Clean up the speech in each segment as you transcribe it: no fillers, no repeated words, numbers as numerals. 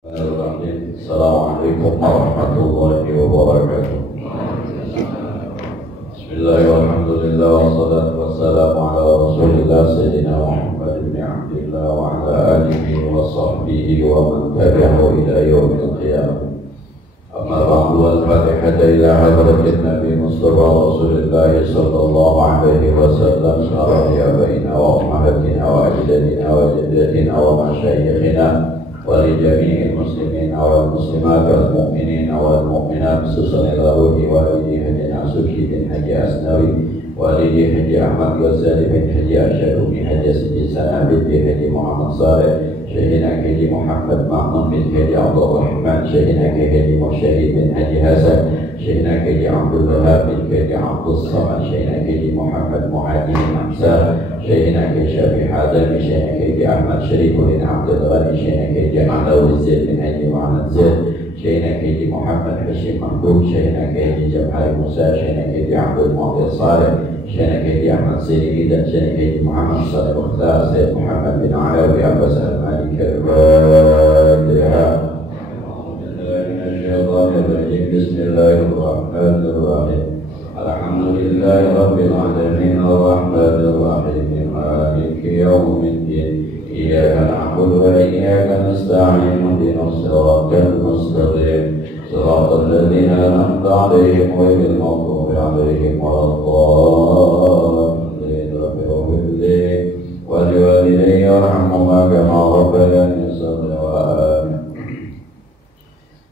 Assalamualaikum warahmatullahi wabarakatuh. Bismillah walhamdulillah wassalatu wassalamu ala rasulillah sayyidina Muhammad ibn Abdillah wa ala alihi wa sahbihi wa man tabi'ahu ila yaumil qiyamah. Amma ba'du, al-fatihata ila hadratin Nabi Mustafa Rasulillah sallallahu alaihi wasallam syarah li abaina wa ummahatina wa ajdadina wa jaddatina wa masyayikhina ولجميع المسلمين والمسلمات والمؤمنين والمؤمنات خصوصا لروح والدي حجي ناسوكي بن حجي أسنوي والدي حجي أحمد غزالي بن حجي أشهر بن حجي سجي سنة بن حجي محمد صالح شهينا حجي محمد مأمون بن حجي عبد الرحمن شهينا حجي مشهيد بن حجي حسن شهينا حجي عبد الوهاب بن حجي عبد الصمد شهينا حجي محمد معادي بن أمسار شهينا حجي شافي حاضر شهينا حجي أحمد شريف بن عبد الغني شهينا حجي علوي زيد بن حجي معند زيد شهينا حجي محمد حشيم محبوب شهينا حجي جمعي موسى شهينا حجي عبد المعطي صالح شهينا حجي أحمد سيدي dan شهينا حجي محمد صالح مختار سيد محمد بن علاوي عباس المالك الفاتحة. بسم الله الرحمن الرحيم. الحمد لله رب العالمين الرحمن الرحيم مالك يوم الدين إياك نعبد وإياك نستعين اهدنا الصراط المستقيم صراط الذين أنعمت عليهم غير المغضوب عليهم ولا الضالين رب اغفر لي ولوالدي وارحمهما كما ربياني صغيرا.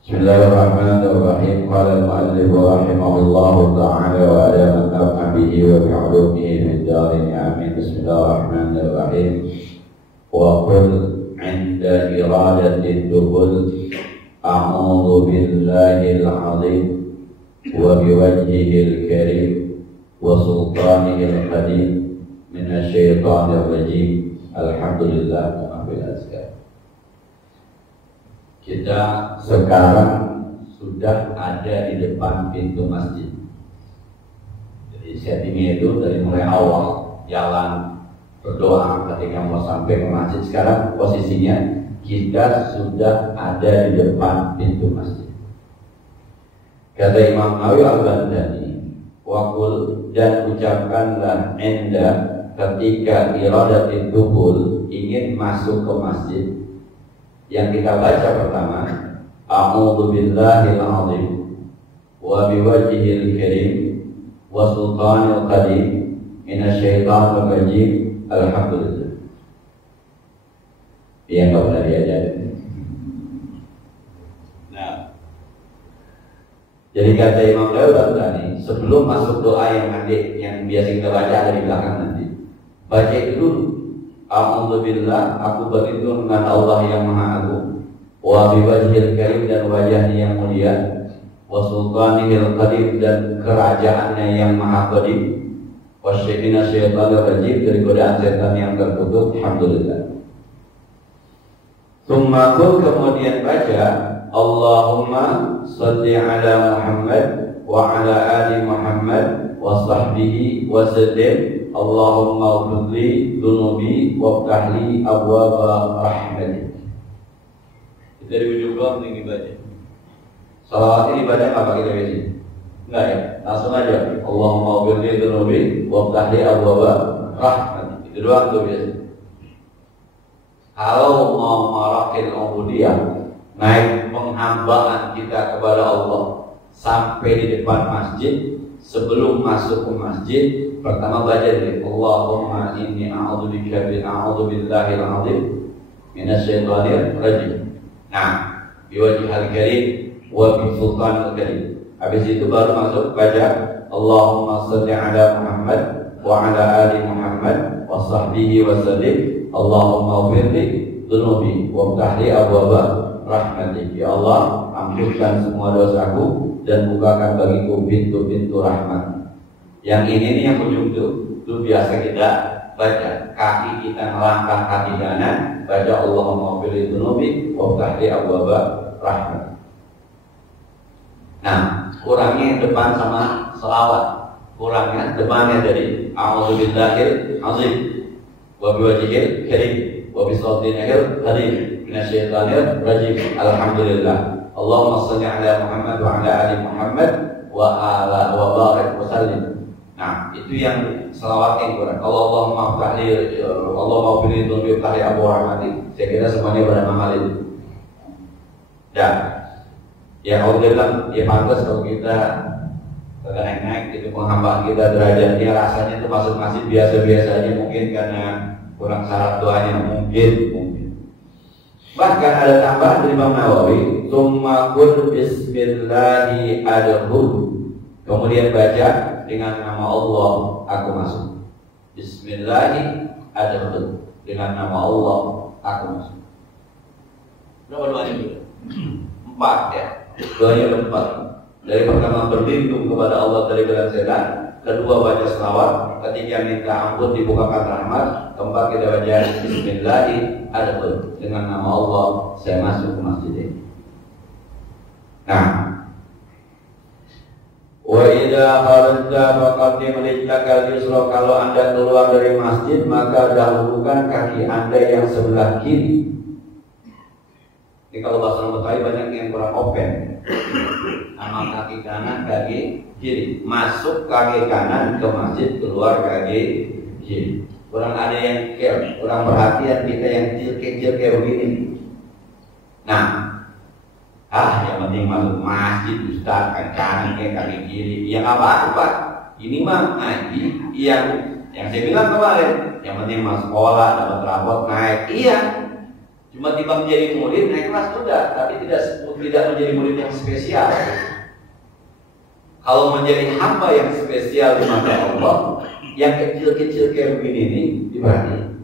Bismillahirrahmanirrahim. Qala al-mu'allif rahimahullahu ta'ala wa ala man naf'a bihi wa bi'ulumihi fid darin amin. Bismillahirrahmanirrahim. Wa qul 'inda iradati ad-dukhul a'udzu billahi al-'azim wa biwajhihi al-karim wa sultanihi al-qadim minasy syaithanir rajim. Alhamdulillah rabbil alamin. Kita sekarang sudah ada di depan pintu masjid. Jadi settingnya itu dari mulai awal jalan berdoa ketika mau sampai ke masjid. Sekarang posisinya kita sudah ada di depan pintu masjid. Kata Imam Nawawi Al-Bandani, waqul, dan ucapkanlah inda ketika iradatul dukhul, ingin masuk ke masjid. Yang kita baca pertama, a'udzu billahil azim wa biwajhihil karim wa sultanil qadim minasy syaithanir rajim. Alhamdulillah. Yang enggak pernah diajarin. Nah, jadi kata Imam Nawawi tadi, sebelum masuk doa yang biasa kita baca ada di belakang nanti, baca itu dulu. A'udzubillah, aku berlindung dengan Allah yang Maha Agung, wa biwajhil karim, dan wajahnya yang mulia, wa sultanihil qadim, dan kerajaannya yang Maha qadim, wa syai'ina syaitanir rajim, dari godaan setan yang terkutuk. Alhamdulillah. Tsumma qul, kemudian baca Allahumma shalli ala Muhammad wa ala ali Muhammad wa sahbihi wa sallim. Allahumma ghfirli dhunubi waftah li abwaaba rahmatik. Itu dari ujung doang yang dibaca. Salawat ini baca apa kita biasa? Enggak ya? Langsung aja. Allahumma ghfirli dhunubi waftah li abwaaba rahmatik. Itu doang tuh biasa. Kalau mau marakil ubudiyah, naik penghambaan kita kepada Allah sampai di depan masjid, sebelum masuk ke masjid, pertama baca dari Allahumma inni a'udzu billahil azim minasy syaithanir rajim. Nah, biwajhil karim wa bi sultanil karim. Habis itu baru masuk baca Allahumma shalli ala Muhammad wa ala ali Muhammad wa sahbihi wa sallim. Allahumma ghfirli dhunubi waftah li abwaaba rahmatik. Ya Allah, ampunkan semua dosaku dan bukakan bagiku pintu-pintu rahmat. Yang ini nih yang ujung itu biasa kita baca. Kaki kita melangkah kaki kanan, baca Allahumma ghfirli dhunubi waftah li abwaaba rahmat. Nah, kurangnya depan sama selawat. Kurangnya depannya dari a'udzu billahil azim wa biwajhihil karim wa bi sultanihil qadim minasyaitonir rajim. Alhamdulillah. Allahumma shalli ala Muhammad wa ala ali Muhammad wa barik wa sallim. Nah, itu yang selawat yang kurang. Allahumma ftahli, Allahumma ufili dhunbi ftahli abu rahmati. Saya kira semuanya beramal itu. Dan ya kalau dia bilang, ya pantas kalau kita agak naik-naik itu penghambaan kita derajatnya, rasanya itu masuk masjid biasa-biasa aja, mungkin karena kurang syarat doanya, mungkin. Bahkan ada tambahan dari Imam Nawawi, tsumma qul bismillahi adkhul. Kemudian baca dengan nama Allah aku masuk. Bismillahi adkhul. Dengan nama Allah aku masuk. Berapa doanya itu? 4 ya. Doanya 4. Dari pertama berlindung kepada Allah dari godaan setan, kedua baca selawat, ketiga minta ampun dibukakan rahmat, keempat kita baca bismillahi adkhul. Dengan nama Allah saya masuk ke masjid ini. Nah, wa idza kharajta faqaddim rijlaka al-yusra. Kalau Anda keluar dari masjid maka dahulukan kaki Anda yang sebelah kiri. Ini kalau bahasa orang Betawi banyak yang kurang open. Sama kaki kanan, kaki kiri. Masuk kaki kanan ke masjid, keluar kaki kiri. Kurang ada yang care, kurang perhatian kita yang kecil kayak begini. Nah, yang penting masuk masjid Ustaz, kaki kanan kayak kaki kiri. Ya nggak apa-apa. Ini mah ngaji yang saya bilang kemarin. Yang penting masuk sekolah, dapat rapot, naik. Iya. Cuma tiba menjadi murid naik kelas sudah, tapi tidak menjadi murid yang spesial. Kalau menjadi hamba yang spesial di mata Allah, yang kecil-kecil kayak begini ini diperhati.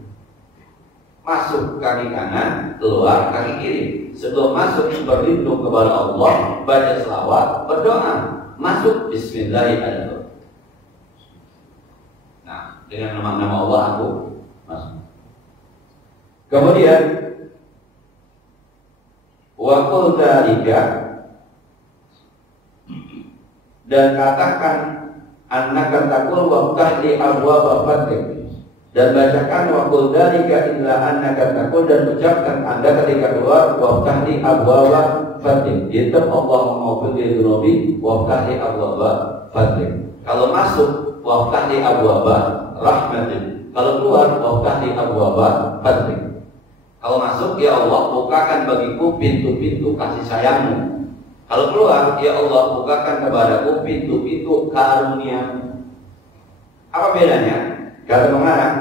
Masuk kaki kanan, keluar kaki kiri. Sebelum masuk berlindung kepada Allah, baca selawat, berdoa. Masuk bismillahirrahmanirrahim. Nah, dengan nama-nama Allah aku masuk. Kemudian wa qul dzalika, dan katakan annaka taqul waftah li abwaab fadlik, dan bacakan wa qul dzalika illa annaka taqul, dan ucapkan Anda ketika keluar waftah li abwaab fadlik. Itu Allahumma ighfir li dzunubi waftah li abwaab fadlik. Kalau masuk waftah li abwaab rahmatik, kalau keluar waftah li abwaab fadlik. Kalau masuk, ya Allah bukakan bagiku pintu-pintu kasih sayangmu. Kalau keluar, ya Allah bukakan kepadaku pintu-pintu karunia-Mu. Apa bedanya? Kata pengarang,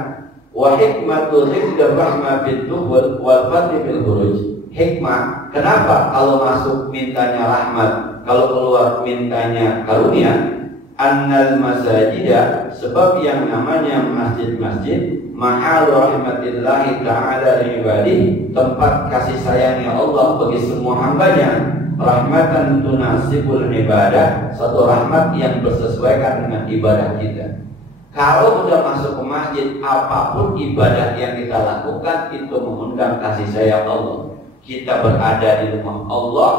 wa hikmatul rizqir rahmah fid dukhul wal fadli fil khuruj. Hikmah, kenapa kalau masuk mintanya rahmat, kalau keluar mintanya karunia? Annal masajida, sebab yang namanya masjid-masjid, mahal rahmatillahi ta'ala ibadih, tempat kasih sayangnya Allah bagi semua hambanya. Rahmatan tunasibul ibadah, satu rahmat yang bersesuaikan dengan ibadah kita. Kalau sudah masuk ke masjid, apapun ibadah yang kita lakukan itu mengundang kasih sayang Allah. Kita berada di rumah Allah,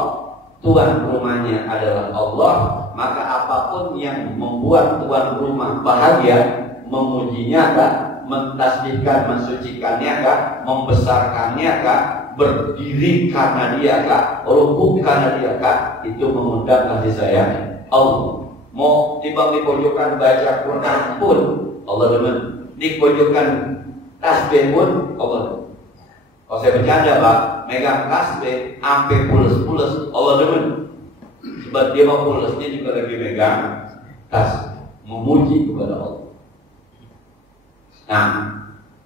tuan rumahnya adalah Allah, maka apapun yang membuat tuan rumah bahagia, memujinya kah, mentasbihkan, mensucikannya kah, membesarkannya kah, berdiri karena dia kah, rukuk karena dia kah, itu mengundang kasih sayang Allah. Mau timbang di pojokan baca Quran pun Allah demen, di pojokan tasbih pun Allah demen. Kalau saya bercanda Pak, megang tasbih sampai pules-pules Allah demen. Sebab dia mau pulusnya juga lagi megang tasbih, memuji kepada Allah. Nah,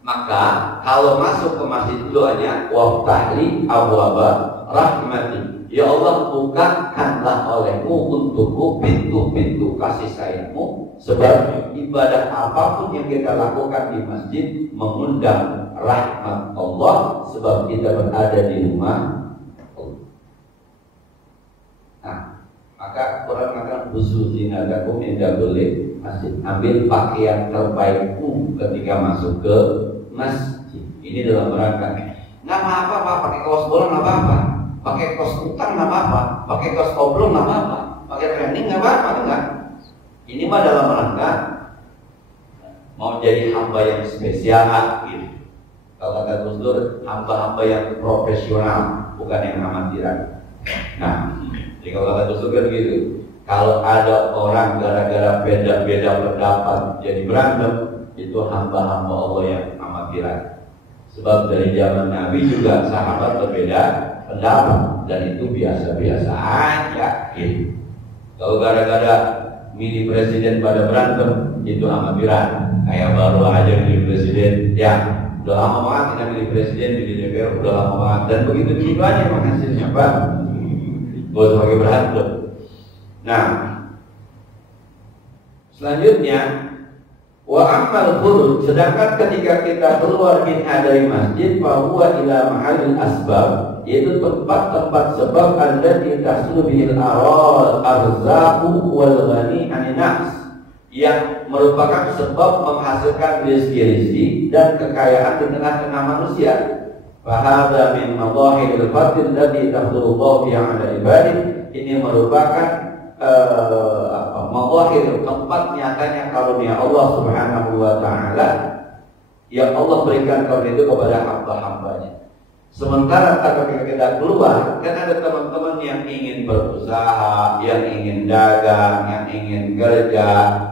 maka kalau masuk ke masjid doanya waftahli abwaaba rahmati, ya Allah bukakanlah olehmu untukku pintu-pintu kasih sayangmu, sebab ibadah apapun yang kita lakukan di masjid mengundang rahmat Allah, sebab kita berada di rumah Allah. Nah, maka Quran mengatakan khusus zinatakum inda kulli masjid, ambil pakaian terbaikmu ketika masuk ke masjid. Ini dalam rangka nggak apa-apa Pak, pakai kaos bola nggak apa-apa, pakai kaos kutang nggak apa-apa, pakai kaos oblong nggak apa-apa, pakai training nggak apa-apa, enggak. Ini mah dalam rangka mau jadi hamba yang spesial gitu. Kalau kata Gus Dur, hamba-hamba yang profesional, bukan yang amatiran. Nah, jadi kalau kata Gus Dur kan gitu. Kalau ada orang gara-gara beda-beda pendapat jadi berantem, itu hamba-hamba Allah yang amatiran. Sebab dari zaman Nabi juga sahabat berbeda pendapat, dan itu biasa-biasa aja gitu. Kalau gara-gara milih presiden pada berantem, itu amatiran. Kayak baru aja milih presiden, ya udah lama banget kita milih presiden, milih DPR udah lama banget, dan begitu aja hasilnya Pak. Gak usah pakai berantem. Nah, selanjutnya wa amal khuruj, sedangkan ketika kita keluar minha dari masjid, bahwa ila mahallil asbab, yaitu tempat-tempat sebab allati tahsulu bihil arzaqu wal ghani anin nas, yang merupakan sebab menghasilkan rezeki dan kekayaan di tengah-tengah manusia. Fahadha min madahiril fadl allati tahsulullahu fi 'ala ibadihi, ini merupakan mawahir, tempat nyatanya karunia Allah Subhanahu wa ta'ala yang Allah berikan karunia itu kepada hamba-hambanya. Sementara ketika kita keluar, kan ada teman-teman yang ingin berusaha, yang ingin dagang, yang ingin kerja,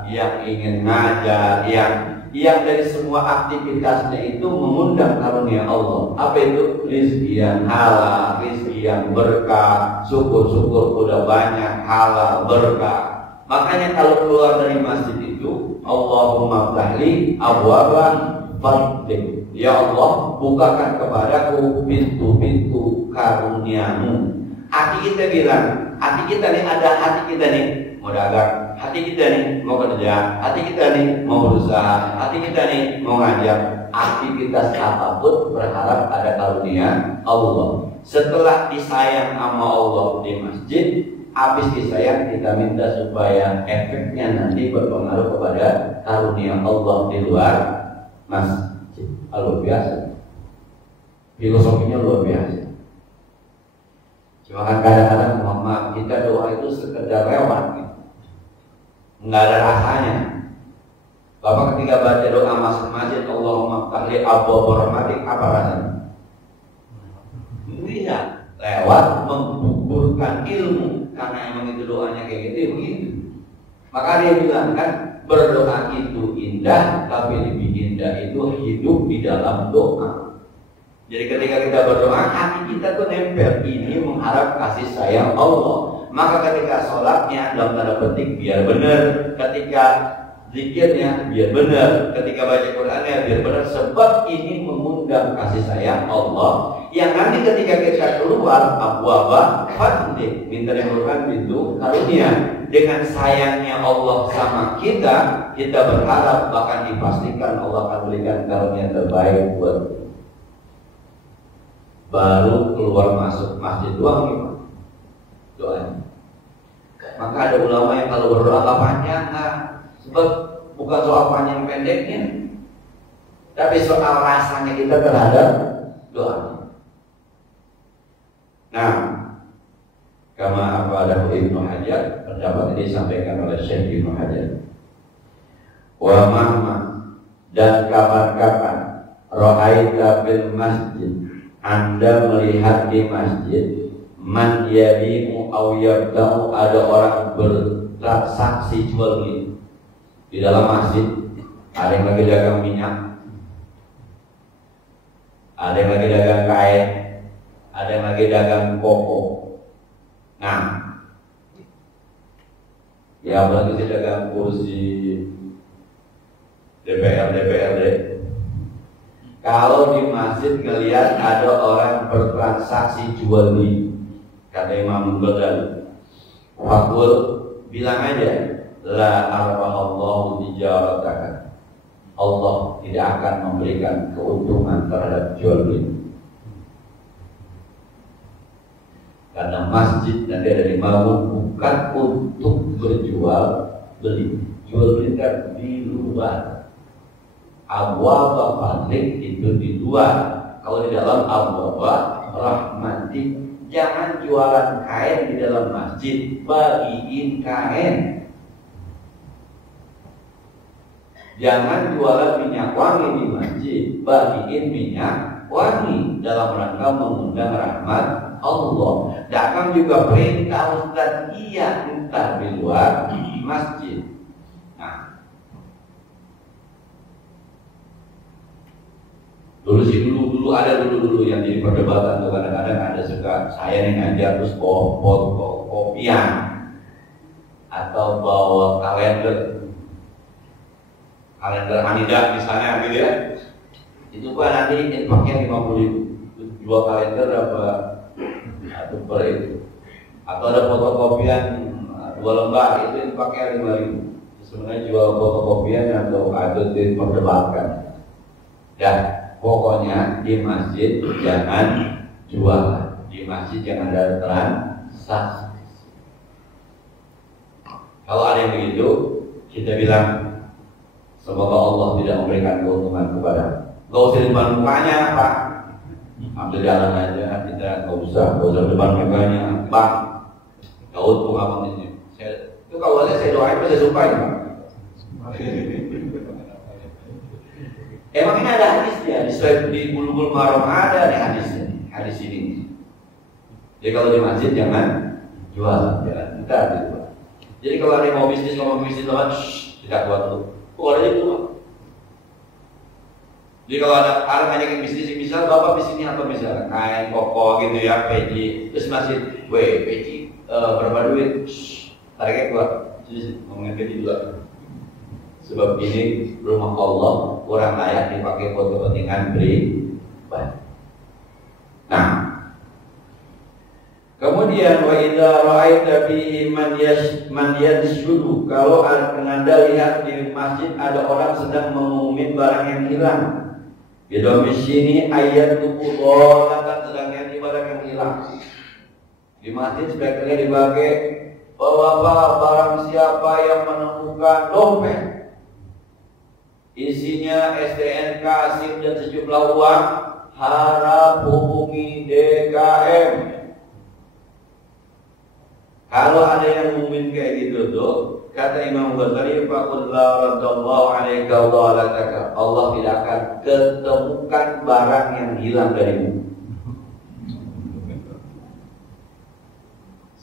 yang ingin ngajar, yang dari semua aktivitasnya itu mengundang karunia Allah. Apa itu? Rizki yang halal, rizki yang berkah, syukur-syukur udah banyak, halal, berkah. Makanya kalau keluar dari masjid itu, Allahumma ftahli abwaba fadlik, ya Allah bukakan kepadaku pintu-pintu karuniamu. Hati kita bilang, hati kita nih, ada hati kita nih mau dagang, hati kita nih mau kerja, hati kita nih mau berusaha, hati kita nih mau ngajak. Aktivitas apapun berharap ada karunia Allah. Setelah disayang sama Allah di masjid, habis disayang kita minta supaya efeknya nanti berpengaruh kepada karunia Allah di luar masjid. Luar biasa, filosofinya luar biasa. Cuma kan kadang-kadang mohon maaf, kita doa itu sekedar lewat gitu, nggak ada rasanya. Bapak ketika baca doa masuk masjid, Allahumma ftahli abwaaba rahmatik, apa rasanya? Iya, lewat mengumpulkan ilmu, karena emang itu doanya kayak gitu, begitu. Maka dia bilang kan, berdoa itu indah, tapi lebih indah itu hidup di dalam doa. Jadi ketika kita berdoa, hati kita tuh nempel, ini mengharap kasih sayang Allah. Maka ketika sholatnya dalam tanda petik biar benar, ketika zikirnya biar benar, ketika baca Qur'annya biar benar, sebab ini mengundang kasih sayang Allah. Yang nanti ketika kita keluar, abwaba fadlik, minta dimulakan pintu karunia. Dengan sayangnya Allah sama kita, kita berharap bahkan dipastikan Allah akan berikan karunia terbaik buat kita. Baru keluar masuk masjid doang gimana doanya. Maka ada ulama yang kalau berdoa gak panjang, sebab bukan soal panjang pendeknya, tapi soal rasanya kita terhadap doa. Nah, kama apa Ibnu Hajar, pendapat ini disampaikan oleh Syekh Ibnu Hajar. Wa mahma, dan kapan-kapan ra'aita bil masjid, Anda melihat di masjid, man yabi'u aw yabda'u, ada orang bertransaksi jual beli. Di dalam masjid ada yang lagi dagang minyak, ada yang lagi dagang kain, ada yang lagi dagang koko. Nah, ya apalagi sih dagang kursi DPRD. Kalau di masjid ngelihat ada orang bertransaksi jual beli, kata Imam Ghazali, fakul bilang aja, la arbahallahu tijarataka, Allah tidak akan memberikan keuntungan terhadap jual beli. Karena masjid nanti ada dibangun bukan untuk berjual beli. Jual beli kan di luar. Abwaba fadlik itu di luar. Kalau di dalam abwaba rahmatik, jangan jualan kain di dalam masjid, bagiin kain. Jangan jualan minyak wangi di masjid, bagiin minyak wangi dalam rangka mengundang rahmat Allah. Dagang juga perintah Ustaz, iya entah di luar masjid. Nah, dulu ada yang jadi perdebatan tuh, kadang-kadang ada suka saya nih ngajar terus bawa kopian atau bawa kalender Hanidah misalnya gitu ya. Itu kan nanti infaknya 50.000, jual kalender apa atau per itu. Atau ada fotokopian 2 lembar itu infaknya 5.000. Sebenarnya jual fotokopian atau ada diperdebatkan. Ya, pokoknya di masjid jangan jual, di masjid jangan ada transaksi. Kalau ada yang begitu, kita bilang semoga Allah tidak memberikan keuntungan kepada. Gak usah di depan mukanya, Pak. Ambil jalan aja, kita gak usah di depan mukanya, Bang. Daud pengabang ini. Itu kalau saya doain, saya sumpahin, Pak. Emang ini ada hadisnya di Bulughul Maram, ada nih hadisnya, hadis ini. Jadi kalau di masjid jangan jual, jangan kita gitu. Jadi kalau ada yang mau bisnis ngomong bisnis teman, tidak kuat dulu. Keluar aja dulu. Jadi kalau ada orang ngajakin bisnis, misal bapak bisnisnya apa misalnya kain koko gitu ya, peci, terus masih, peci berapa duit? Tariknya keluar. Jadi ngomongin peci dulu. Sebab ini rumah Allah kurang layak dipakai buat kepentingan pribadi. Nah, kemudian wa idza ra'aita fihi man yasjudu, kalau Anda lihat di masjid ada orang sedang mengumumin barang yang hilang. Di dalam sini ayat tubuh dolatan sedangnya di barang yang hilang. Di masjid sebaiknya dipakai bahwa barang siapa yang menemukan dompet isinya STNK, SIM dan sejumlah uang, harap hubungi DKM. Kalau ada yang mungkin kayak gitu tuh, kata Imam Ghazali, faqul la radallahu alaika dhalataka, Allah tidak akan ketemukan barang yang hilang darimu.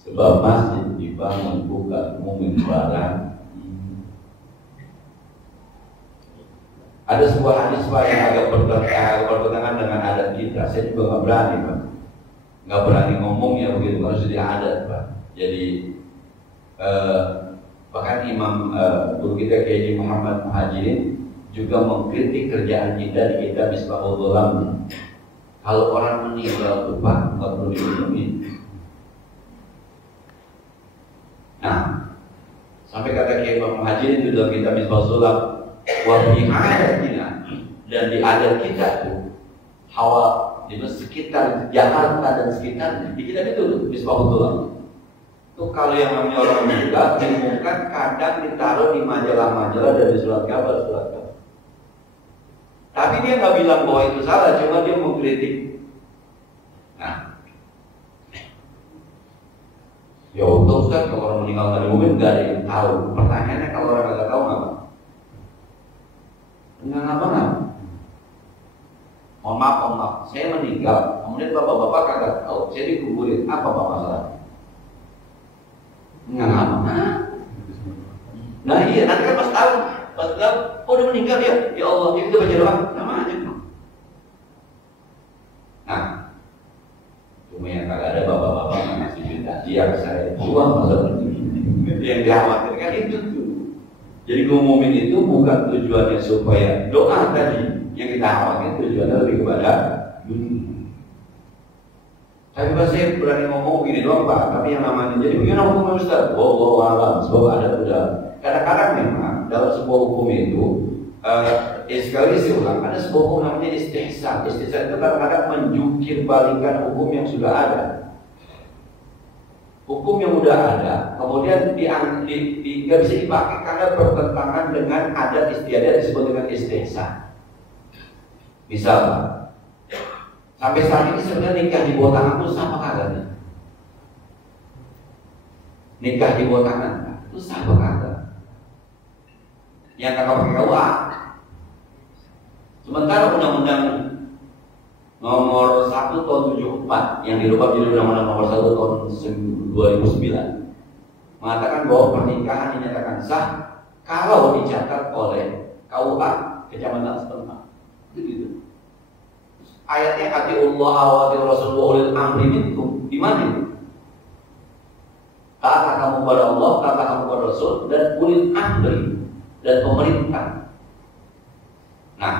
Sebab masjid dibangun bukan mungkin barang. Ada sebuah hadis Pak yang agak bertentangan dengan adat kita. Saya juga nggak berani Pak, nggak berani ngomong ya begitu, harus jadi adat Pak. Jadi bahkan Imam guru kita Kiai Muhammad Muhajirin juga mengkritik kerjaan kita di kitab Misbahul Dhulam. Kalau orang meninggal tuh Pak nggak perlu dihubungi. Nah, sampai kata Kiai Muhammad Muhajirin itu dalam kitab Misbahul Dhulam, wafi adatina, dan di adat kita tuh hawa di sekitar Jakarta dan sekitarnya di kitab itu Misbahul Dhulam. Itu kalau yang namanya orang meninggal diumumkan, kadang ditaruh di majalah-majalah dan di surat kabar. Tapi dia nggak bilang bahwa itu salah, cuma dia mengkritik. Nah, ya untuk Ustaz, kalau orang meninggal nggak diumumin nggak ada yang tahu. Pertanyaannya kalau orang nggak tahu apa? Nggak ngapa-ngapa. Mohon maaf, saya meninggal, kemudian bapak-bapak kagak tahu, saya dikuburin, apa masalah? Nggak ngapa-ngapa. Nah iya, nanti kan pas tahu, oh udah meninggal ya Allah, ya kita baca doa, nama aja. Nah, cuma yang kagak ada bapak-bapak yang ngasih cerita, dia saya buang masa yang dikhawatirkan itu tuh. Jadi ngumumin itu bukan tujuannya supaya doa tadi, yang kita khawatirkan tujuannya lebih kepada dunia. Tapi pas saya berani ngomong gini doang Pak, tapi yang namanya jadi begini hukum Ustaz, wallahu a'lam. Sebab ada udah kadang-kadang memang dalam sebuah hukum itu sekali saya ulang, ada sebuah hukum namanya istihsan. Istihsan itu kadang-kadang menjungkir balikan hukum yang sudah ada. Hukum yang sudah ada, kemudian nggak bisa dipakai karena bertentangan dengan adat istiadat disebut dengan istihsan. Misal sampai saat ini sebenarnya nikah di bawah tangan itu sah apa kagak nih? Nikah di bawah tangan itu sah apa kagak? yang kagak pakai KUA. Sementara Undang-Undang Nomor 1 Tahun 74 yang dirubah menjadi Undang-Undang Nomor 1 Tahun 2009 mengatakan bahwa pernikahan dinyatakan sah kalau dicatat oleh KUA kecamatan setempat. Begitu. Ayatnya atiullah wa atiur rasulullah ulil amri minkum. Di mana itu? Taat kamu kepada Allah, taat kamu kepada Rasul dan ulil amri dan pemerintah. Nah,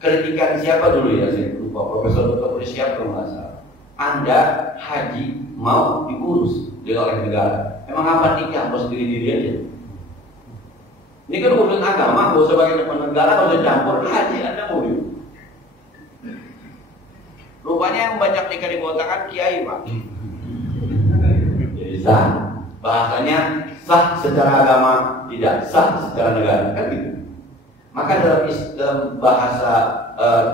kritikan siapa dulu ya, saya lupa, Profesor Dr. siapa kalau nggak salah. Anda haji mau diurus oleh negara. Emang apa nikah harus diri-diri aja? Ini kan urusan agama, gak usah pakai negara, gak usah campur. Haji Anda mau diurus. Rupanya yang banyak nikah di kota kan kiai, Pak. Jadi sah. Bahasanya sah secara agama, tidak sah secara negara, kan gitu. Maka dalam bahasa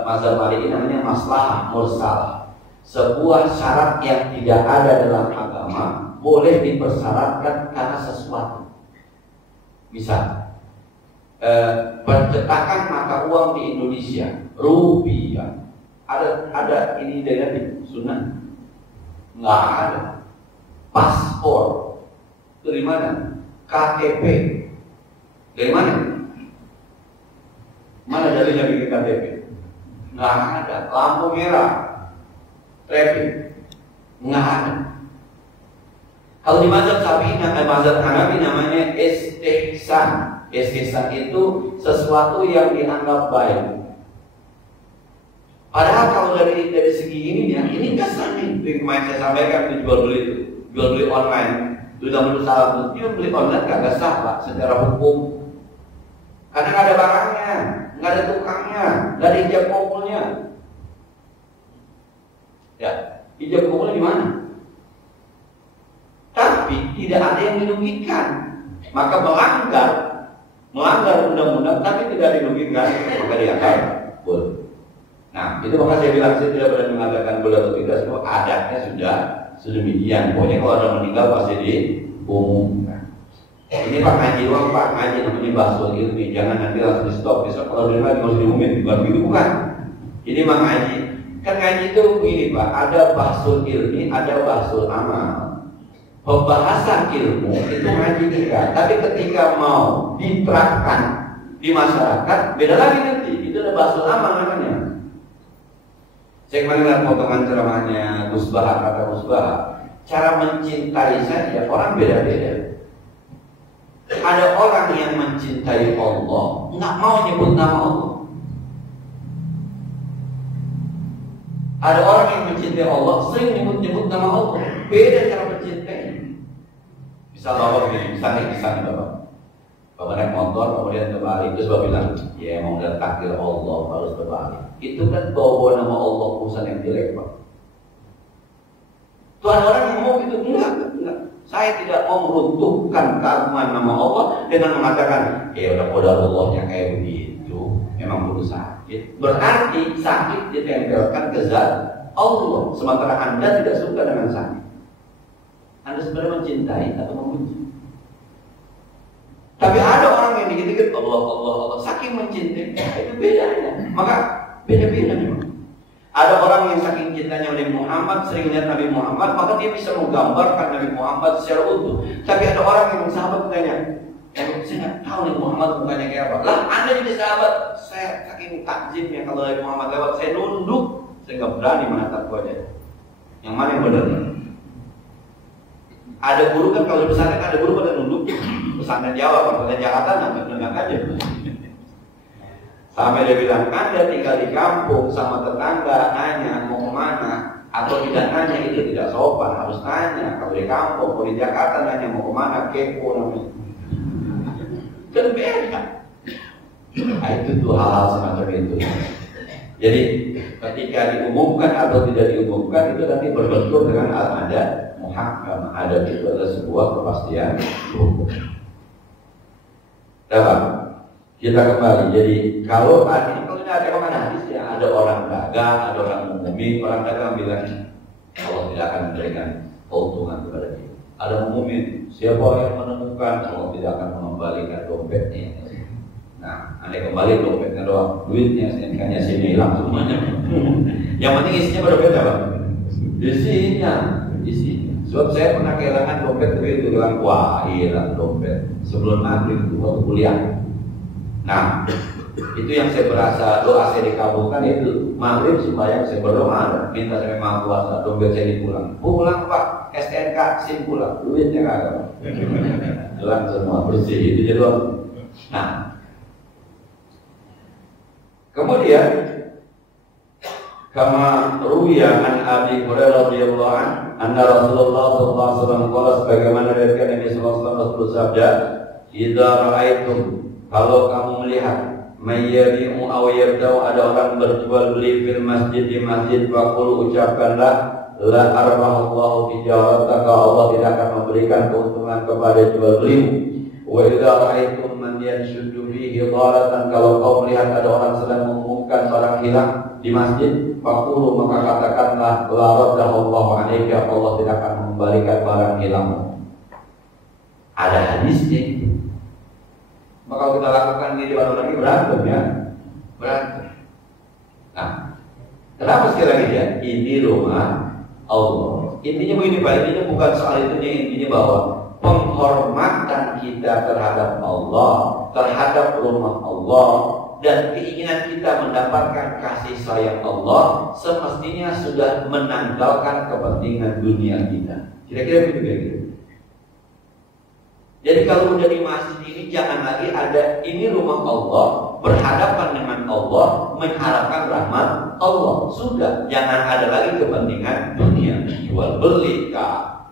mazhab Maliki namanya maslahah mursalah. Sebuah syarat yang tidak ada dalam agama boleh dipersyaratkan karena sesuatu. Misal percetakan mata uang di Indonesia rupiah. Ada ini dari sunnah? Nggak ada. Paspor dari mana? KTP dari mana? Mana dalilnya bikin KTP? Nggak ada. Lampu merah, traffic, nggak ada. Kalau di mazhab Syafi'i, mazhab Hanafi namanya istihsan. Istihsan itu sesuatu yang dianggap baik. Padahal kalau dari segi ini ya, ini nggak sah nih. Kemarin saya sampaikan itu jual beli online. Sudah menurut salah jual beli online nggak sah Pak secara hukum. Karena nggak ada barangnya, nggak ada tukangnya, nggak ada ijab kabulnya. Ya, ijab kabulnya di mana? Tapi tidak ada yang dirugikan. Maka melanggar undang-undang tapi tidak dirugikan, maka dianggap boleh. Nah, itu maka saya bilang saya tidak berani mengatakan boleh atau tidak, semua adatnya sudah sedemikian. Pokoknya kalau ada meninggal pasti diumumkan. Ini Pak Ngaji doang, Pak Ngaji namanya bahsul ilmi. Jangan nanti langsung di stop. Besok kalau dia lagi harus diumumin, bukan begitu bukan. Ini Pak Ngaji. Kan ngaji itu begini Pak, ada bahsul ilmi, ada bahsul amal. Pembahasan ilmu itu ngaji juga, tapi ketika mau diterapkan di masyarakat beda lagi nanti. Itu ada bahsul amal namanya. Saya kemarin lihat potongan ceramahnya Gus Bahar, kata Gus Bahar, cara mencintai saja orang beda-beda. Ada orang yang mencintai Allah, nggak mau nyebut nama Allah. Ada orang yang mencintai Allah, sering nyebut nama Allah. Beda cara mencintai. Misal bapak begini, misalnya bapak naik motor, kemudian terbalik, terus bapak bilang, ya mau lihat takdir Allah harus terbalik. Itu kan bawa nama Allah urusan yang jelek Pak. Tuh ada orang yang ngomong gitu, enggak. Saya tidak mau meruntuhkan keagungan nama Allah dengan mengatakan, ya udah kodar Allahnya kayak begitu, memang perlu sakit. Berarti sakit ditempelkan ke zat Allah, sementara Anda tidak suka dengan sakit. Anda sebenarnya mencintai atau membenci. Tapi ada orang yang dikit-dikit Allah, saking mencintai, itu bedanya. Maka beda-beda memang. Ada orang yang saking cintanya Nabi Muhammad, sering lihat Nabi Muhammad, maka dia bisa menggambarkan Nabi Muhammad secara utuh. Tapi ada orang yang sahabat tanya, saya nggak tahu Nabi Muhammad mukanya kayak apa. Lah, Anda jadi sahabat, saya saking takjimnya kalau Nabi Muhammad lewat, saya nunduk, saya nggak berani menatap wajah. Yang mana yang benar? Ada guru kan kalau di pesantren ada guru pada nunduk, pesantren Jawa, pesantren Jakarta nggak aja. Sampai dia bilang, Anda tinggal di kampung sama tetangga nanya mau kemana atau tidak nanya itu tidak sopan, harus nanya. Kalau di kampung, kalau di Jakarta nanya mau kemana, kepo namanya. Kan beda. Nah, itu tuh hal-hal semacam itu. Jadi ketika diumumkan atau tidak diumumkan itu nanti berbentur dengan al-adat muhakkam. Adat itu adalah sebuah kepastian hukum. Dapat? Kita kembali. Jadi kalau ini ada kemana hadis ya, ada orang dagang, ada orang mengumumi. Orang dagang bilang Allah tidak akan memberikan keuntungan kepada kita. Ada mengumumi, siapa yang menemukan Allah tidak akan mengembalikan dompetnya. Nah, andai kembali dompetnya doang, duitnya SNK-nya sini hilang semuanya. Yang penting isinya pada dompet apa? Isinya. Sebab saya pernah kehilangan dompet begitu, hilang, wah hilang dompet sebelum maghrib itu waktu kuliah. Nah, itu yang saya berasa doa saya dikabulkan itu maghrib sembahyang saya berdoa minta saya Maha Kuasa dompet saya dipulang. Pulang Pak, SNK SIM pulang, duitnya nggak ada. Hilang semua, bersih itu jadi doang. Nah, kemudian kama ruwiya an Abi Hurairah radhiyallahu anhu anna Rasulullah sallallahu alaihi wasallam qala sebagaimana diriwayatkan Nabi sallallahu alaihi wasallam bersabda, "Idza ra'aitum," kalau kamu melihat, "mayyabi'u aw yabda'u," ada orang berjual beli fil masjid di masjid, faqul ucapkanlah, "La arbahallahu tijarataka," Allah tidak akan memberikan keuntungan kepada jual belimu. Wa idza ra'aitum man yanshuddu fihi dharatan, kalau kau melihat ada orang sedang mengumumkan barang hilang di masjid, faqulu maka katakanlah, la raddahallahu alaika, Allah tidak akan mengembalikan barang hilangmu. Ada hadisnya. Maka kalau kita lakukan ini di baru lagi berantem ya, berantem. Nah, kenapa sekali lagi ya? Ini rumah Allah. Intinya begini Pak, intinya bukan soal itunya, intinya bahwa penghormatan kita terhadap Allah, terhadap rumah Allah, dan keinginan kita mendapatkan kasih sayang Allah semestinya sudah menanggalkan kepentingan dunia kita. Kira-kira begitu kira-kira. Jadi kalau udah di masjid ini jangan lagi ada ini rumah Allah, berhadapan dengan Allah, mengharapkan rahmat Allah. Sudah, jangan ada lagi kepentingan dunia, jual beli kah,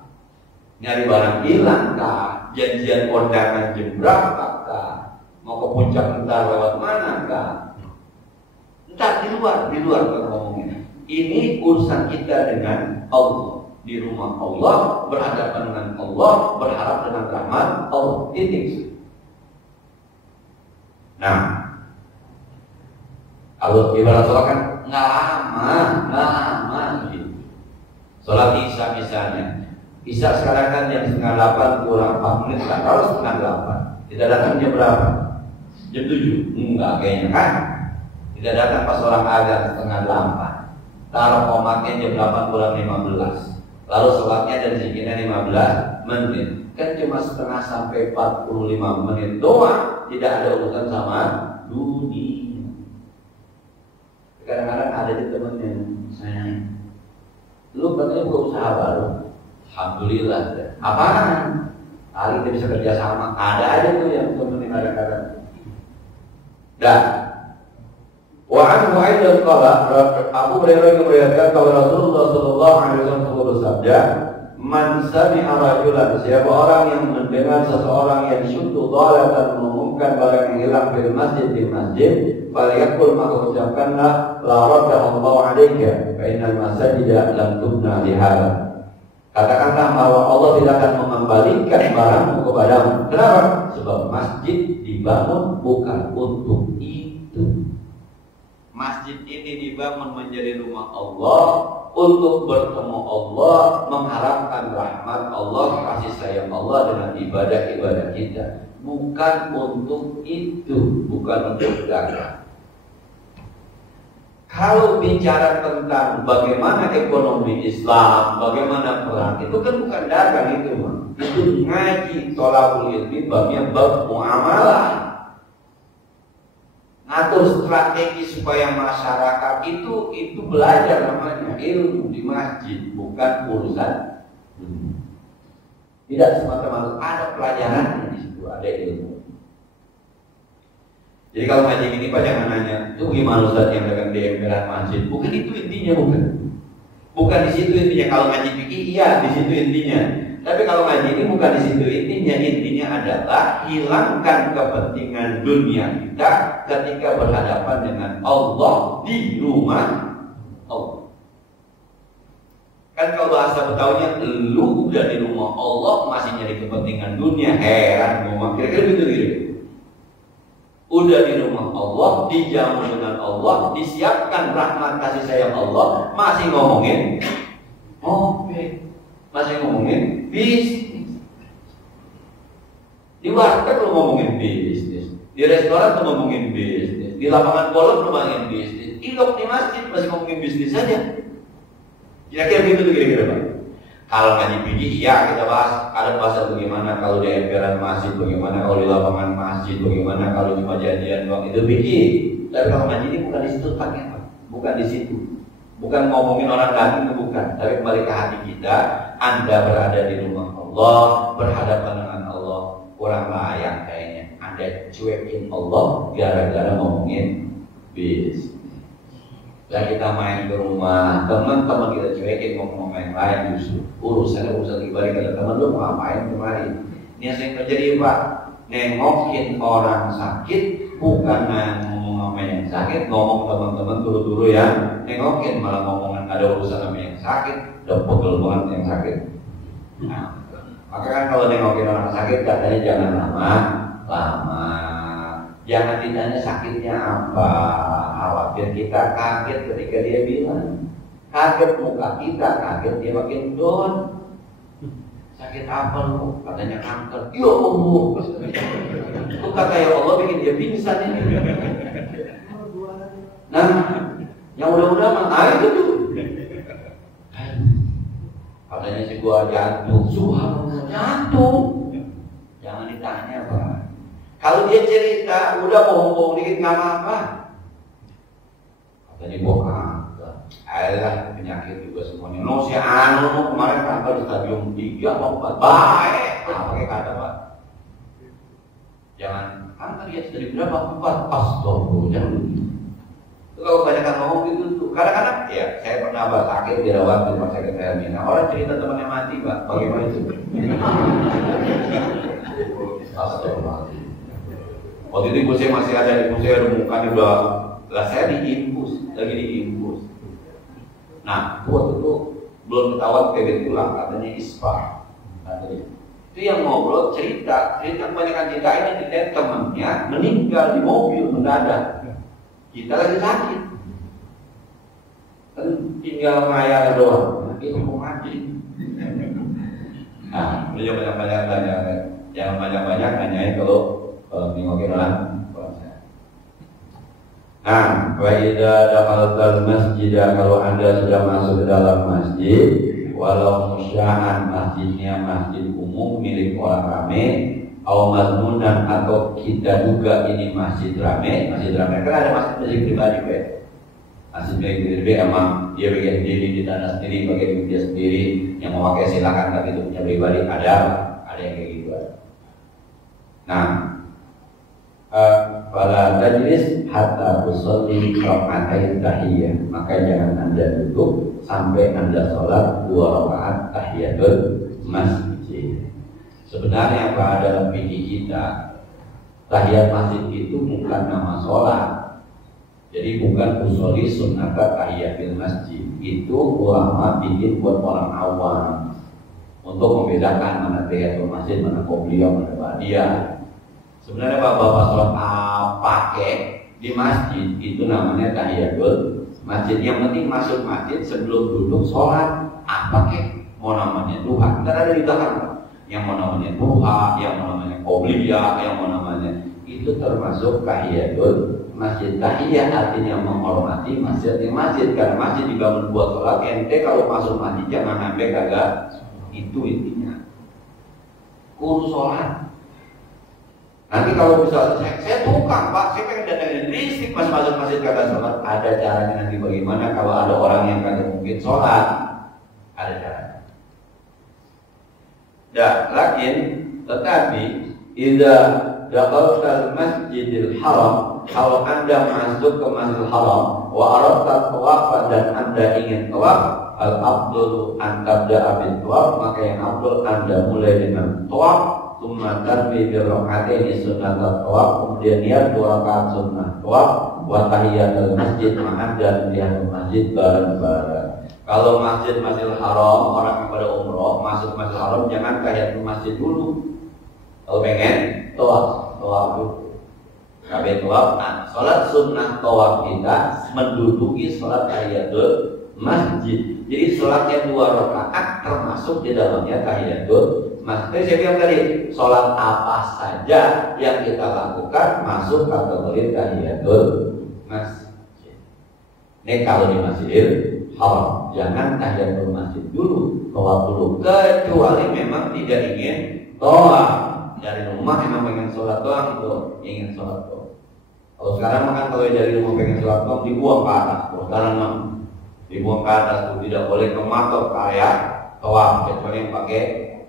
nyari barang hilang kah, janjian kondangan jam berapa kah, mau ke puncak entar lewat mana kah, entar di luar kita ngomongin. Ini urusan kita dengan Allah, di rumah Allah, berhadapan dengan Allah, berharap dengan rahmat Allah. Ini. Nah, kalau ibarat sholat kan nggak lama gitu. Sholat isya misalnya, isya sekarang kan jam 7:30 kurang 4 menit kan, kalau 7:30 tidak datang jam berapa? Jam 7? Enggak kayaknya kan? Tidak datang pas orang azan 7:30. Taruh komatnya jam 8 kurang 15. Lalu sholatnya dan zikirnya 15 menit. Kan cuma setengah sampai 45 menit doang. Tidak ada urusan sama dunia. Kadang-kadang ada di temennya, sayang, lu katanya buka usaha baru. Alhamdulillah. Apaan? Kali kita bisa kerja sama. Ada aja tuh yang temenin kadang-kadang. Dan wa anhu aidan qala, Abu Hurairah meriwayatkan kalau Rasulullah sallallahu alaihi wasallam bersabda, "Man sami'a rajulan," siapa orang yang mendengar seseorang yang syuddu dhalatan, mengumumkan barang yang hilang di masjid falyaqul, maka ucapkanlah, la raddahallahu alaika fa innal masajida lam tubna lihada. Katakanlah bahwa Allah tidak akan mengembalikan barangmu kepadamu. Kenapa? Sebab masjid dibangun bukan untuk itu. Masjid ini dibangun menjadi rumah Allah, untuk bertemu Allah, mengharapkan rahmat Allah, kasih sayang Allah dengan ibadah-ibadah kita. Bukan untuk itu, bukan untuk dagang. Kalau bicara tentang bagaimana ekonomi Islam, bagaimana perang, itu kan bukan dagang itu, itu ngaji, thalabul ilmi, babnya bab muamalah. Ngatur strategi supaya masyarakat itu belajar, namanya ilmu di masjid, bukan urusan dunia. Tidak semata-mata ada pelajaran di situ, ada ilmu. Jadi kalau ngaji ini Pak jangan nanya, itu gimana Ustaz yang dagang di emperan masjid? Bukan itu intinya, bukan di situ intinya. Kalau ngaji fikih iya di situ intinya. Tapi kalau ngaji ini bukan di situ intinya. Intinya adalah hilangkan kepentingan dunia kita ketika berhadapan dengan Allah di rumah Allah. Kan kalau bahasa Betawinya, lu udah di rumah Allah masih nyari kepentingan dunia, heran mau kira-kira gitu. Udah di rumah Allah, dijamu dengan Allah, disiapkan rahmat kasih sayang Allah, masih ngomongin mobil, masih ngomongin bisnis. Di warteg lu ngomongin bisnis, Di restoran tuh ngomongin bisnis, di lapangan bola ngomongin bisnis, hidup di masjid masih ngomongin bisnis saja. Kira-kira gitu tuh kira-kira Pak. Kalau ngaji fikih, iya kita bahas ada bahasa bagaimana, kalau di emperan masjid bagaimana, kalau di lapangan masjid bagaimana, kalau cuma janjian doang itu fikih. Tapi kalau ngaji ini bukan di situ Pak, bukan di situ. Bukan ngomongin orang lain itu bukan, tapi kembali ke hati kita. Anda berada di rumah Allah, berhadapan dengan Allah, kurang layak kayaknya Anda cuekin Allah gara-gara ngomongin bisnis. Dan kita main ke rumah teman-teman kita cuekin ngomong yang lain, justru urusan pribadi kata teman lu mau ngapain kemarin. Ini yang sering terjadi Pak, nengokin orang sakit bukan ngomong sama yang sakit, ngomong teman-teman turu-turu ya, nengokin malah ngomongan ada urusan sama yang sakit, udah pegel banget yang sakit. Nah, maka kan kalau nengokin orang sakit katanya jangan lama, jangan ditanya sakitnya apa, khawatir kita kaget ketika dia bilang, kaget muka kita, kaget dia makin down. Sakit apa lu? Katanya kanker. Ya Allah. Itu kata ya Allah bikin dia pingsan ini. Nah, yang udah-udah mah itu tuh. Katanya si gua jantung, subhanallah jantung. Jangan ditanya Pak. Kalau dia cerita, udah bohong-bohong dikit nggak apa-apa. Katanya gua kanker. Ayolah penyakit juga semuanya. No si anu kemarin kanker di stadium 3 atau 4. Baik. Pakai kata Pak. Jangan kanker ya dari berapa? 4. Astagfirullah. Jangan begitu. Itu kalau kebanyakan ngomong gitu tuh. Kadang-kadang ya saya pernah sakit dirawat di rumah sakit Hermina. Orang cerita temannya mati Pak. Bagaimana itu? Astagfirullah. Waktu itu saya masih ada di saya mukanya udah lah saya diinfus, lagi diinfus. Nah, waktu itu belum ketahuan kebet tulang, katanya ispa. Itu yang ngobrol cerita kebanyakan cerita ini cerita temannya meninggal di mobil mendadak. Kita lagi sakit, kan tinggal ngayal doang. Itu mau mati. Nah, jangan banyak nanyain kalau nengokin orang. Nah, wa idza dakhaltal masjid, kalau Anda sudah masuk ke dalam masjid, walau musya'an masjidnya masjid umum milik orang ramai, atau mazmunan atau kita duga ini masjid ramai kan ada masjid pribadi Pak. Masjid pribadi emang dia bagian sendiri di tanah sendiri, bagian dia sendiri, yang mau pakai silakan, tapi itu punya pribadi ada yang kayak gitu. Nah, fala tajlis hatta tusalli raka'atain tahiyah, maka jangan Anda duduk sampai Anda sholat 2 rakaat tahiyatul masjid. Sebenarnya Pak, dalam fikih kita tahiyat masjid itu bukan nama sholat. Jadi bukan usolli sunnata tahiyatul masjid. Itu ulama bikin buat orang awam untuk membedakan mana tahiyatul masjid, mana qobliyah, mana ba'diyah. Sebenarnya bapak sholat pakai di masjid itu namanya tahiyatul masjid. Yang penting masuk masjid sebelum duduk sholat pakai mau namanya duha. Ntar ada di belakang yang mau namanya duha, yang mau namanya qobliyah, yang mau namanya itu termasuk tahiyatul masjid. Tahiyah artinya menghormati masjid karena masjid dibangun buat sholat. Ente kalau masuk masjid jangan sampai kagak, itu intinya urus sholat. Nanti kalau bisa saya tukang Pak, saya pengen datangin listrik pas masuk masjid kagak sholat, ada caranya nanti bagaimana kalau ada orang yang kagak mungkin sholat, ada caranya. Tetapi idza dakhaltal masjidil haram, kalau Anda masuk ke Masjidil Haram wa aradta tawaf dan Anda ingin tawaf, al-afdalu an tabda'a bit tawaf, maka yang afdal Anda mulai dengan tawaf. Tsumma tarmi bi raka'ataini sunnatat tawaf, kemudian niat 2 rakaat sunnah tawaf, wa tahiyatul masjid ma'an dan tahiyatul masjid bareng-bareng. Kalau Masjidil Haram, orang yang pada umroh masuk Masjidil Haram jangan tahiyatul masjid dulu. Kalau pengen tawaf dulu. Kabeh tawaf, salat sunnah tawaf kita menduduki salat tahiyatul masjid. Jadi salatnya 2 rakaat termasuk di dalamnya tahiyatul Mas, saya bilang tadi, sholat apa saja yang kita lakukan masuk kategori tahiyatul masjid. Ini kalau di Masjidil Haram, jangan tahiyatul masjid dulu, tawaf dulu. Kecuali memang tidak ingin tawaf. Dari rumah emang pengen sholat doang tuh, ingin sholat doang. Kalau sekarang makan kalau dari rumah pengen sholat doang dibuang ke atas. Kalau sekarang mah dibuang ke atas tuh, tidak boleh ke makam kayak tawaf kecuali yang pakai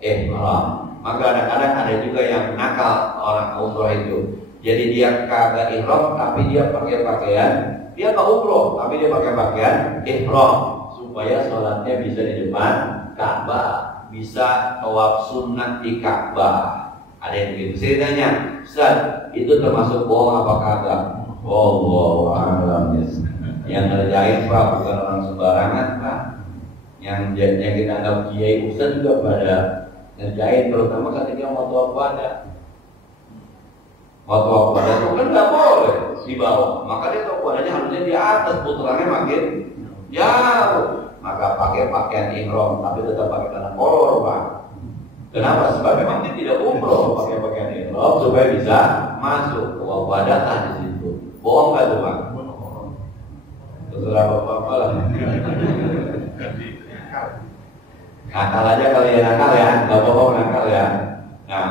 ihram. Maka kadang-kadang ada juga yang nakal orang umroh itu. Jadi dia kagak ihram tapi dia pakai pakaian, dia nggak umroh tapi dia pakai pakaian ihram supaya sholatnya bisa di depan Ka'bah, bisa tawaf sunat di Ka'bah. Ada yang begitu. Saya tanya, Ustaz, itu termasuk bohong apa kagak? Bohong, yang ngerjain Pak bukan orang sembarangan Pak. Yang kita anggap kiai Ustaz juga pada ngerjain, terutama ketika mau tawaf wada. Mau tawaf wada itu kan nggak boleh di bawah, maka dia tawaf wadanya harusnya di atas, putarannya makin jauh. Maka pakai pakaian ihram, tapi tetap pakai tanah kolor Pak. Kenapa? Sebab memang dia tidak umroh pakai pakaian ihram supaya bisa masuk ke wadatan di situ. Bohong nggak tuh Pak? Terserah bapak lah. Nakal aja kali ya, nakal ya, nggak bohong nakal ya. Nah,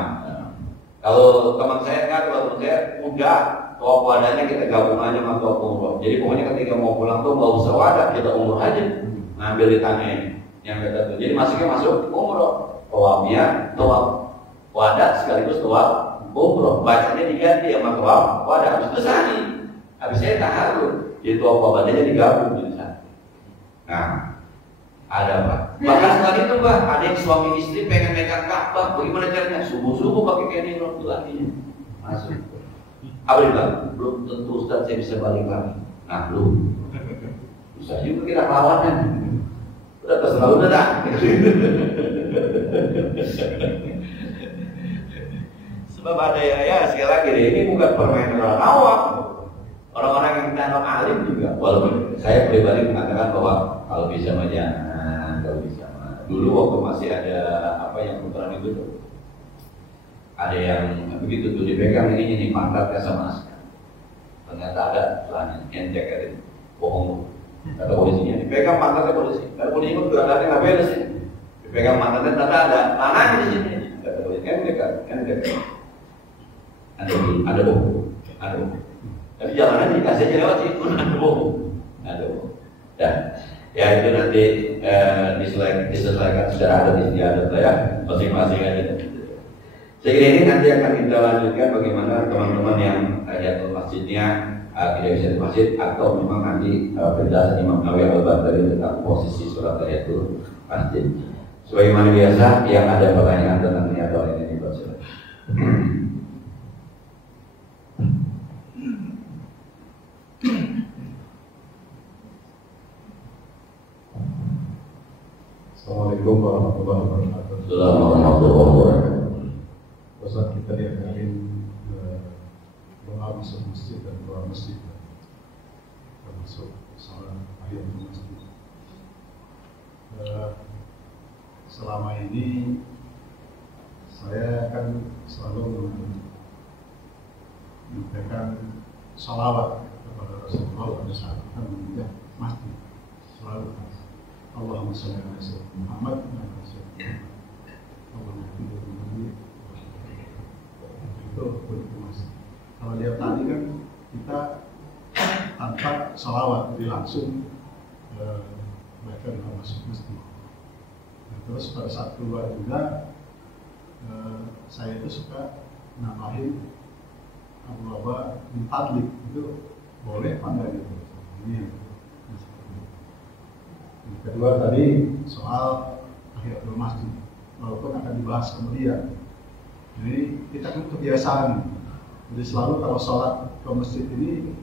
kalau teman saya kan, kalau teman saya udah tawaf wadahnya kita gabung aja sama tawaf umroh. Jadi pokoknya ketika mau pulang tuh nggak usah wadah, kita umroh aja, ngambil di tanah yang kata tuh. Jadi masuknya masuk umroh. Tawafnya tawaf wadah sekaligus tawaf umroh. Bacanya diganti sama tawaf wadah. Habis itu sa'i. Habis saya taharul. Jadi tawaf wadahnya digabung jadi sa'i. Nah, ada Pak. Bahkan sekali itu Pak, ada yang suami istri pengen megang Ka'bah. Bagaimana caranya? Subuh-subuh pakai kain ihram tuh lagi. Masuk. Apa dia bilang? Belum tentu Ustaz saya bisa balik lagi. Nah, belum. Bisa juga kita lawannya. Udah terserah udah dah. Sebab ada ya sekali lagi deh, ini bukan permainan orang awam. Orang-orang yang kita anggap alim juga. Walaupun saya pribadi mengatakan bahwa kalau bisa mah jangan, kalau bisa mah. Dulu waktu masih ada apa yang putaran itu tuh, ada yang begitu tuh dipegang ini pantatnya sama askar. Ternyata ada celahnya, encek ada bohong. Kata polisinya, dipegang pantatnya polisi. Kata polisi itu berangkatnya nggak beres sih. Dipegang pantatnya ternyata ada tanahnya di sini. Kata polisi, kan dekat. Ada bohong. Tapi jalanan dikasih aja lewat sih, ada bohong. Dan ya itu nanti disesuaikan secara adat istiadat ya, masing-masing aja. Saya kira ini nanti akan kita lanjutkan bagaimana teman-teman yang tahiyatul masjidnya tidak bisa di masjid atau memang nanti penjelasan Imam Nawawi Al-Baghdadi tentang posisi surat tahiyatul masjid. Sebagaimana biasa, yang ada pertanyaan tentang niat doa ini dibaca. Assalamualaikum warahmatullahi wabarakatuh. Assalamualaikum warahmatullahi wabarakatuh. Ustaz, kita diajarin doa masuk masjid dan keluar masjid, termasuk salat tahiyatul masjid. Selama ini saya kan selalu menyampaikan salawat kepada Rasulullah pada saat kita menginjak masjid. Selalu Allahumma shalli ala sayyidina Muhammad wa ala sayyidina Muhammad. Itu kunci masjid. Kalau lihat tadi kan kita tanpa salawat, jadi langsung baca doa masuk masjid. Nah, terus pada saat keluar juga saya itu suka nambahin Abdullah bin Fadli, itu boleh apa enggak gitu. Ini yang kedua tadi soal tahiyatul masjid, walaupun akan dibahas kemudian. Jadi kita kan kebiasaan, jadi selalu kalau sholat ke masjid ini,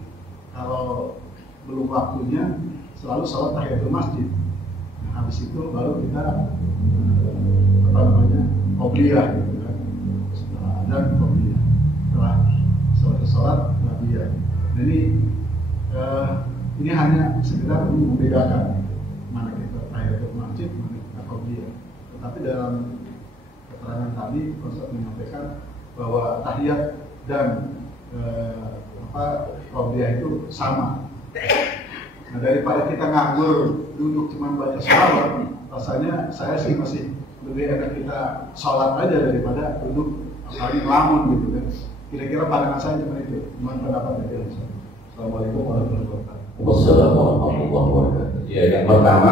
kalau belum waktunya selalu sholat tahiyatul masjid. Nah, habis itu baru kita qobliyah gitu kan. Setelah adzan qobliyah, setelah selesai sholat qobliyah. Jadi ini hanya sekedar membedakan mana kita tahiyatul masjid, mana kita qobliyah. Tetapi dalam keterangan tadi Ustaz menyampaikan bahwa tahiyat dan qobliyah itu sama. Nah, daripada kita nganggur duduk cuma baca sholawat, rasanya saya sih masih lebih enak kita sholat aja daripada duduk apalagi ngelamun gitu kan. Kira-kira pandangan saya cuma itu. Gimana pendapatnya? Assalamualaikum warahmatullahi wabarakatuh. Wassalamualaikum warahmatullahi wabarakatuh. Ya, yang pertama,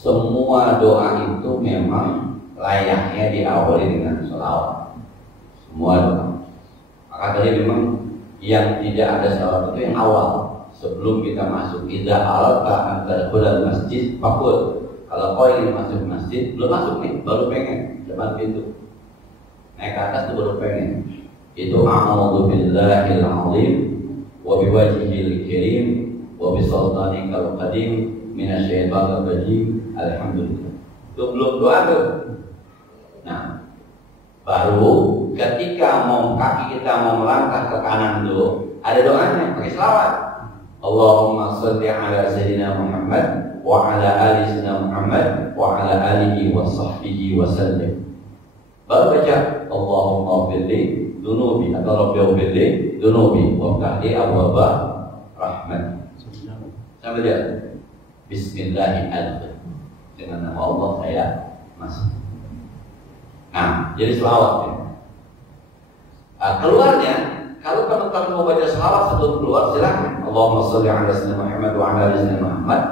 semua doa itu memang layaknya diawali dengan sholawat. Semua doa. Maka tadi memang yang tidak ada sholawat itu yang awal. Sebelum kita masuk, idza aradta an tadkhulal masjid faqul. Kalau kau ingin masuk masjid, belum masuk nih, baru pengen depan pintu. Naik ke atas itu baru pengen. Itu a'udzu billahil azim wa biwajhihil karim wa bi sultanikal qadim minasyaitonir rajim. Alhamdulillah. Itu belum doa tuh. Nah, baru ketika kaki kita mau melangkah ke kanan dulu, ada doanya pakai selawat. Allahumma shalli ala sayyidina Muhammad wa ala ali sayyidina Muhammad wa ala alihi wa sahbihi wa sallim. Baru baca Allahumma firli dunubi atau rabbi firli dunubi wa ftahli abwaaba rahmat. Sampai dia Bismillahirrahmanirrahim. Dengan nama Allah saya masuk. Nah, jadi selawat ya. Keluarnya, kalau teman-teman mau baca selawat sebelum keluar, silakan. Allahumma shalli ala sayyidina Muhammad wa ala ali sayyidina Muhammad.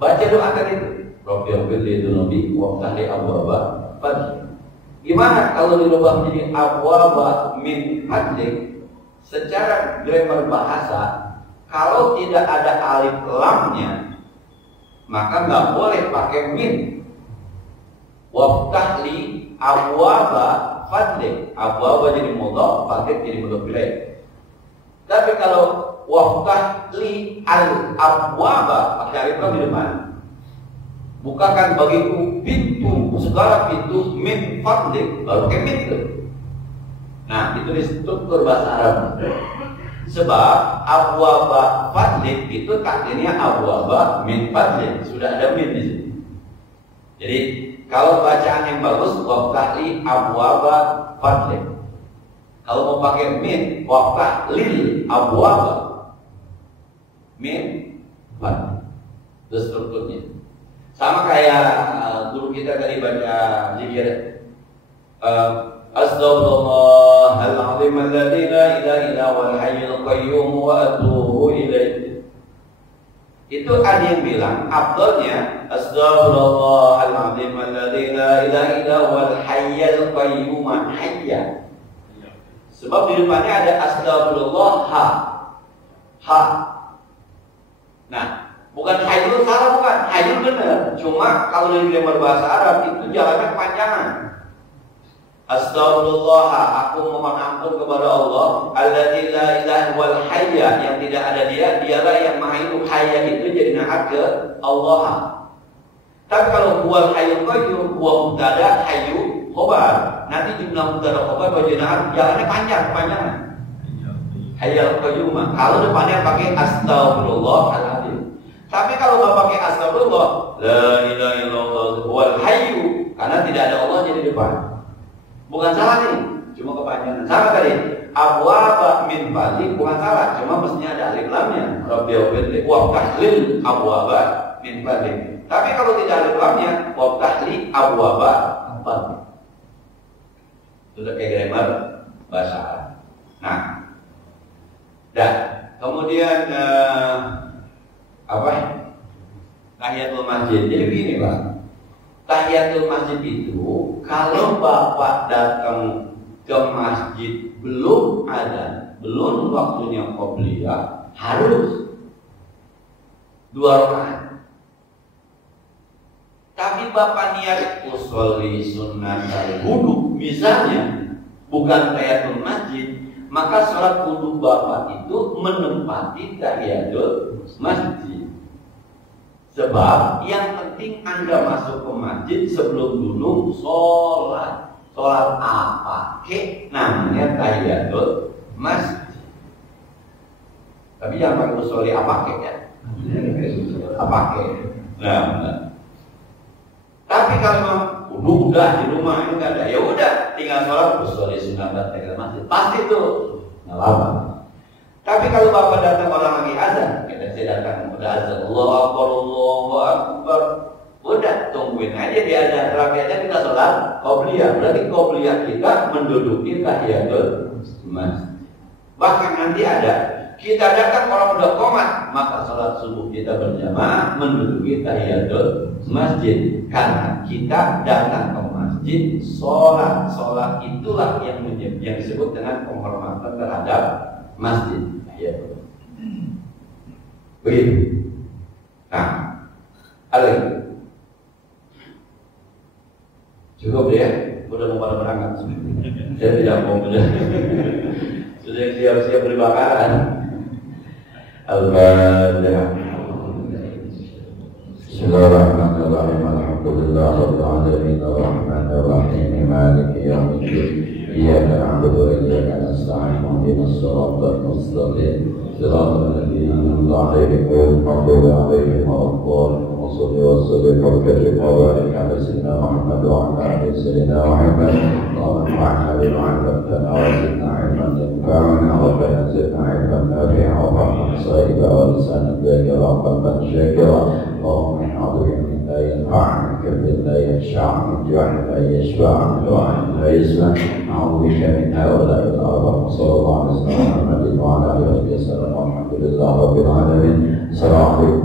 Baca doa tadi itu. Rabbi firli dunubi wa ftahli abwaaba fadli. Gimana kalau dirubah menjadi abwaaba min fadli? Secara grammar bahasa, kalau tidak ada alif lamnya, maka nggak boleh pakai min. Waftahli abwaaba fadli. Abwaaba jadi mudhaf, fadli jadi mudhaf ilaih. Tapi kalau waftahli al abwaaba pakai alif lam di depan, bukakan bagiku pintu, segala pintu min fadli, baru pakai min itu. Nah, itu di struktur bahasa Arab. Sebab abwaba fadli itu takdirnya abwaba min fadli, sudah ada min di sini. Jadi kalau bacaan yang bagus, waftahli abwaba fadli. Kalau mau pakai min, waftahlil abwaba min fadli. Itu strukturnya. Sama kayak guru kita tadi baca zikir Astaghfirullahaladzim alladzi la ilaha illa huwal hayyul qayyum wa atubu ilaih. Itu ada yang bilang afdalnya Astaghfirullahaladzim alladzi la ilaha illa huwal hayyul qayyum hayya. Sebab di depannya ada astagfirullah ha. Nah, bukan hayyul, salah bukan, hayyul benar. Cuma kalau dari grammar bahasa Arab itu jalannya kepanjangan. Astagfirullah, aku mohon ampun kepada Allah alladzi la ilaha wal hayya, yang tidak ada dia, dialah yang maha hidup. Hayya itu jadi naat ke Allah. Tapi kalau huwal hayyul qayyum, huwa mubtada, hayyu khobar. Nanti jumlah mubtada khobar baju naat jalannya panjangan. Hayyul qayyum. Kalau depannya pakai astagfirullahaladzim. Tapi kalau nggak pakai astagfirullah, la ilaha illallah wal hayyu, karena tidak ada Allah jadi depan. Bukan salah nih, cuma kepanjangan. Sama tadi, abwaba min fadli bukan salah, cuma mestinya ada alif lamnya. Rabbi firli wa tahlil abwaba min fadli. Tapi kalau tidak ada alif lamnya, wa tahli abwaba fadli. Sudah kayak grammar bahasa Arab. Nah, dan kemudian tahiyatul masjid. Jadi begini Pak, tahiyatul masjid itu kalau Bapak datang ke masjid belum waktunya qobliyah, harus 2 rakaat. Tapi Bapak niat usolli sunnatal wudu misalnya, bukan tahiyatul masjid, maka sholat wudu Bapak itu menempati tahiyatul masjid. Sebab yang penting Anda masuk ke masjid sebelum dulu sholat. Sholat apa? Namanya tahiyatul masjid. Tapi jangan pakai usolli apa ya? Apa? Nah. Tapi kalau Enggak, di rumah ini enggak ada. Ya udah, tinggal sholat usul sunat tegak masjid. Pasti tuh ngelawan. Tapi kalau bapak datang orang lagi azan, kita datang udah azan, Allahu Akbar, Allahu Akbar. Udah tungguin aja di azan terakhirnya kita sholat qobliyah. Berarti qobliyah kita menduduki tahiyatul masjid. Bahkan nanti ada kita datang orang udah qomat, maka sholat subuh kita berjamaah menduduki tahiyatul masjid. Karena kita datang ke masjid, sholat itulah yang disebut dengan penghormatan terhadap masjid. Ya. Begitu. Nah, ada cukup ya, udah mau pada berangkat. Saya tidak mau sudah siap-siap berbakaran. Al-Fatihah. Bismillahirrahmanirrahim. Alhamdulillahirabbil alamin arrahmanir rahim maliki yaumiddin. Iyyaka na'budu wa iyyaka nasta'in ihdinas siratal mustaqim siratal ladzina an'amta 'alaihim ghairil maghdubi 'alaihim waladdallin. Shalli wa sallim wa barik ala sayyidina Muhammad wa ala ali sayyidina Muhammad. Allahumma anfa'na bima 'allamtana wa zidna 'ilman yanfa'una rabbana zidna 'ilman nafi'an wa fahman sa'iba wa lisanan dhakiran wa qalban shakiran. Allahumma inna min la yanfa'u min la yashfa'u min ju'in la yashfa'u min du'in la yasma'. A'udzu bika min hawla'il ardh. Sallallahu alaihi wa sallam Muhammadin wa ala alihi wa sallam. Alhamdulillahi rabbil alamin. Assalamu alaikum